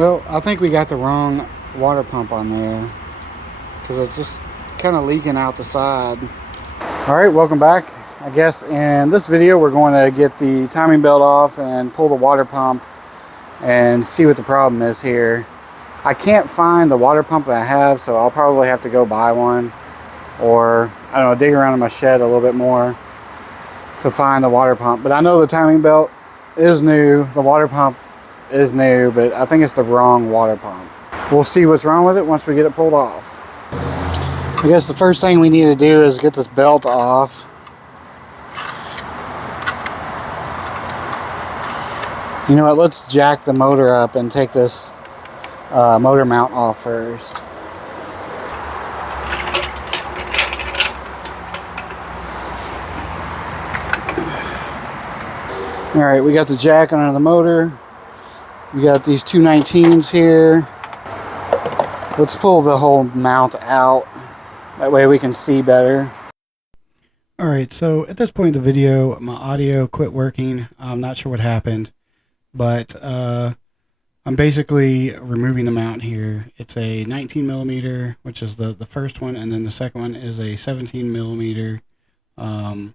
Well, I think we got the wrong water pump on there because it's just kind of leaking out the side. All right, welcome back. I guess in this video we're going to get the timing belt off and pull the water pump and see what the problem is here. I can't find the water pump that I have, so I'll probably have to go buy one, or I don't know, dig around in my shed a little bit more to find the water pump. But I know the timing belt is new, the water pump is new, but I think it's the wrong water pump. We'll see what's wrong with it once we get it pulled off. I guess the first thing we need to do is get this belt off. You know what, let's jack the motor up and take this motor mount off first. Alright, we got the jack under the motor. We got these 219s here. Let's pull the whole mount out. That way we can see better. Alright, so at this point in the video, my audio quit working. I'm not sure what happened, but I'm basically removing the mount here. It's a 19 millimeter, which is the first one, and then the second one is a 17 millimeter. And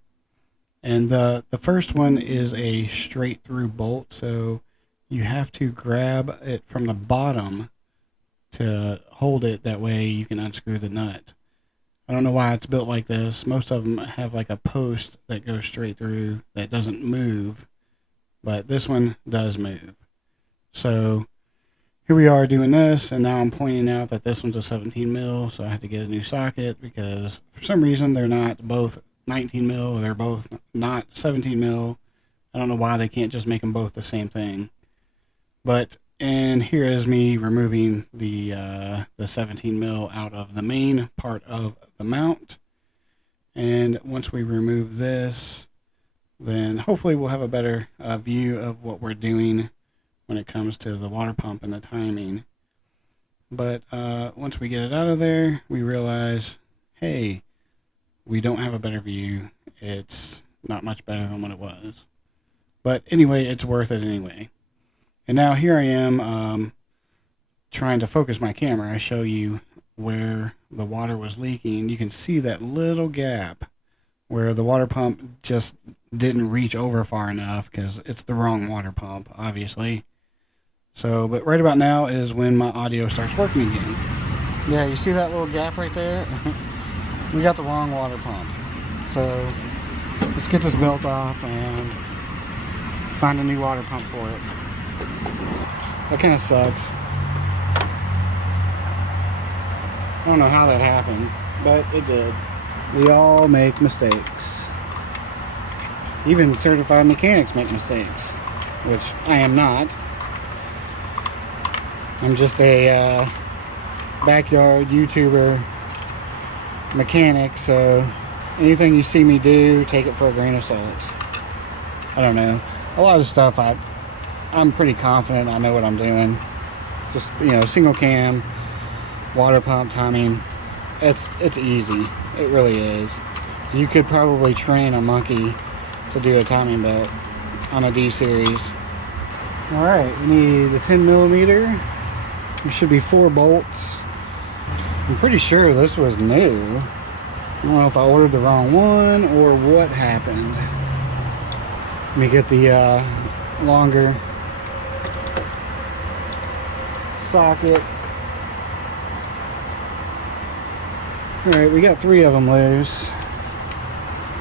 the first one is a straight through bolt, so you have to grab it from the bottom to hold it. That way you can unscrew the nut. I don't know why it's built like this. Most of them have like a post that goes straight through that doesn't move, but this one does move. So here we are doing this, and now I'm pointing out that this one's a 17 mil, so I had to get a new socket because for some reason they're not both 19 mil, or they're both not 17 mil. I don't know why they can't just make them both the same thing. But, and here is me removing the 17 mil out of the main part of the mount. And once we remove this, then hopefully we'll have a better view of what we're doing when it comes to the water pump and the timing. But once we get it out of there, we realize, hey, we don't have a better view. It's not much better than what it was. But anyway, it's worth it anyway. And now here I am trying to focus my camera. I show you where the water was leaking. You can see that little gap where the water pump just didn't reach over far enough because it's the wrong water pump, obviously. So, but right about now is when my audio starts working again. Yeah, you see that little gap right there? We got the wrong water pump. So let's get this belt off and find a new water pump for it. That kind of sucks. I don't know how that happened, but it did. We all make mistakes. Even certified mechanics make mistakes, which I am not. I'm just a backyard YouTuber mechanic, so anything you see me do, take it for a grain of salt. I don't know. A lot of stuff I'm pretty confident I know what I'm doing. Just, you know, single cam, water pump timing, it's easy. It really is. You could probably train a monkey to do a timing belt on a D series. Alright, we need the 10 millimeter. There should be 4 bolts. I'm pretty sure this was new. I don't know if I ordered the wrong one or what happened. Let me get the longer socket. Alright, we got 3 of them loose.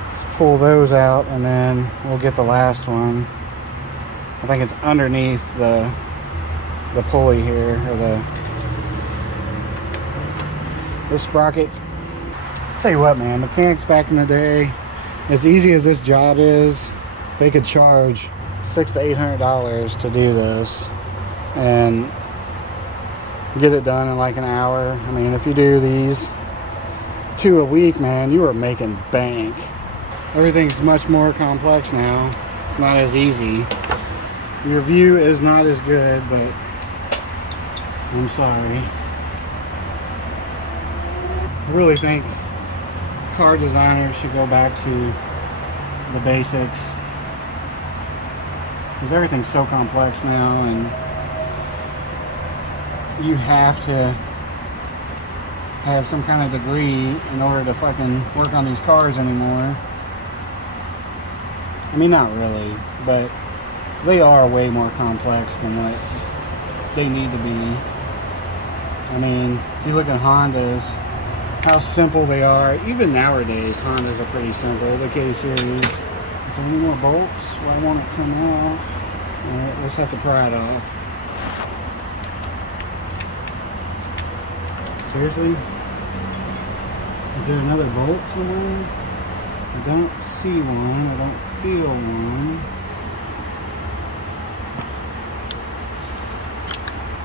Let's pull those out and then we'll get the last one. I think it's underneath the pulley here, or the sprocket. Tell you what, man, mechanics back in the day, as easy as this job is, they could charge $600 to $800 to do this and get it done in like an hour. I mean, if you do these 2 a week, man, you are making bank. Everything's much more complex now. It's not as easy. Your view is not as good, but I'm sorry. I really think car designers should go back to the basics, because everything's so complex now, and you have to have some kind of degree in order to fucking work on these cars anymore. I mean, not really, but they are way more complex than what they need to be. I mean, if you look at Hondas, how simple they are. Even nowadays, Hondas are pretty simple. The K series. Is there any more bolts? Why won't it come off? Alright, let's have to pry it off. Seriously? Is there another bolt somewhere? I don't see one. I don't feel one.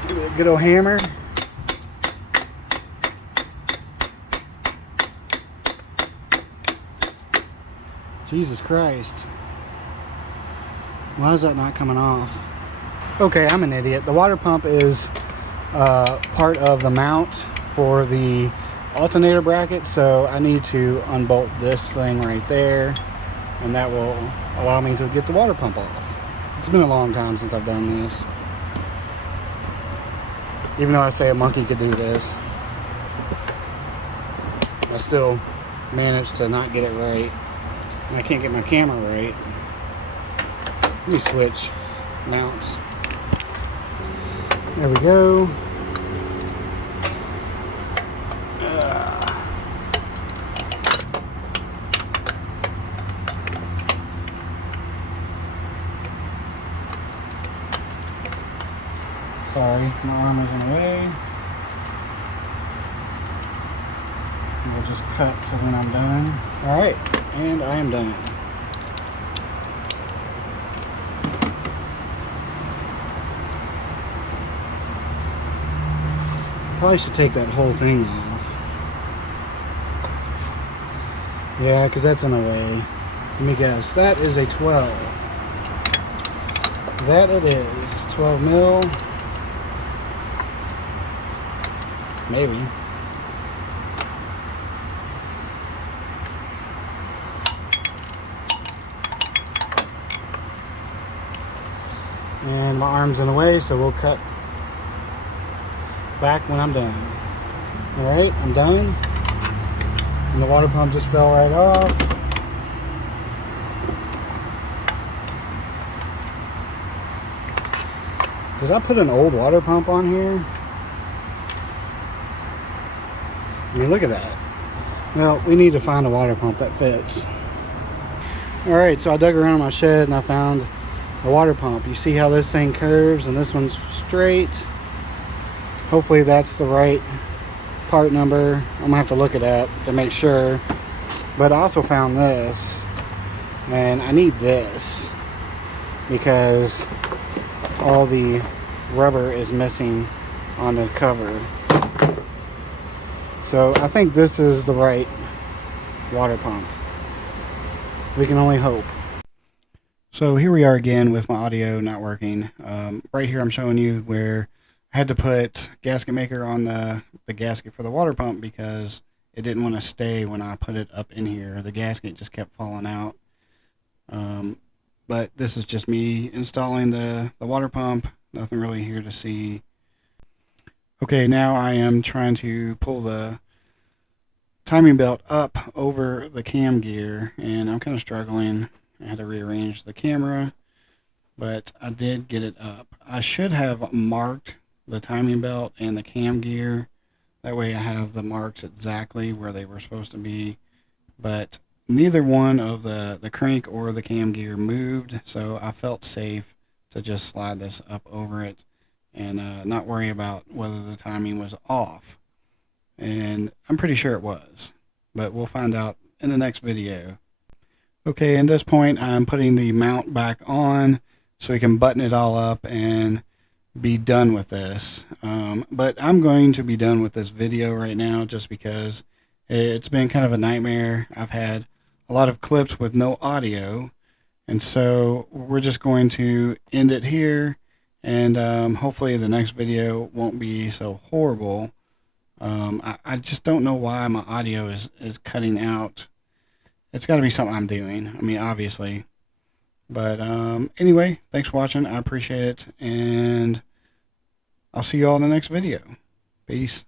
Give it a good old hammer. Jesus Christ. Why is that not coming off? Okay, I'm an idiot. The water pump is part of the mount for the alternator bracket, so I need to unbolt this thing right there, and that will allow me to get the water pump off. It's been a long time since I've done this. Even though I say a monkey could do this, I still managed to not get it right. And I can't get my camera right. Let me switch mounts. There we go. Sorry, my arm is in the way. We'll just cut to when I'm done. Alright, and I am done. Probably should take that whole thing off. Yeah, because that's in the way. Let me guess. That is a 12. That it is. 12 mil. Maybe. And my arm's in the way, so we'll cut back when I'm done. Alright, I'm done. And the water pump just fell right off. Did I put an old water pump on here? I mean, look at that. Well, we need to find a water pump that fits. Alright, so I dug around my shed and I found a water pump. You see how this thing curves and this one's straight? Hopefully that's the right part number. I'm gonna have to look it up to make sure. But I also found this, and I need this because all the rubber is missing on the cover. So I think this is the right water pump. We can only hope. So here we are again with my audio not working. Right here I'm showing you where I had to put gasket maker on the gasket for the water pump because it didn't want to stay when I put it up in here. The gasket just kept falling out. But this is just me installing the water pump. Nothing really here to see. Okay, now I am trying to pull the timing belt up over the cam gear, and I'm kind of struggling. I had to rearrange the camera, but I did get it up. I should have marked the timing belt and the cam gear. That way I have the marks exactly where they were supposed to be, but neither one of the crank or the cam gear moved, so I felt safe to just slide this up over it and not worry about whether the timing was off. And I'm pretty sure it was, but we'll find out in the next video. Okay, at this point I'm putting the mount back on so we can button it all up and be done with this. But I'm going to be done with this video right now just because it's been kind of a nightmare. I've had a lot of clips with no audio, and so we're just going to end it here, and hopefully the next video won't be so horrible. I just don't know why my audio is cutting out. It's got to be something I'm doing. I mean, obviously. But anyway, thanks for watching. I appreciate it. And I'll see you all in the next video. Peace.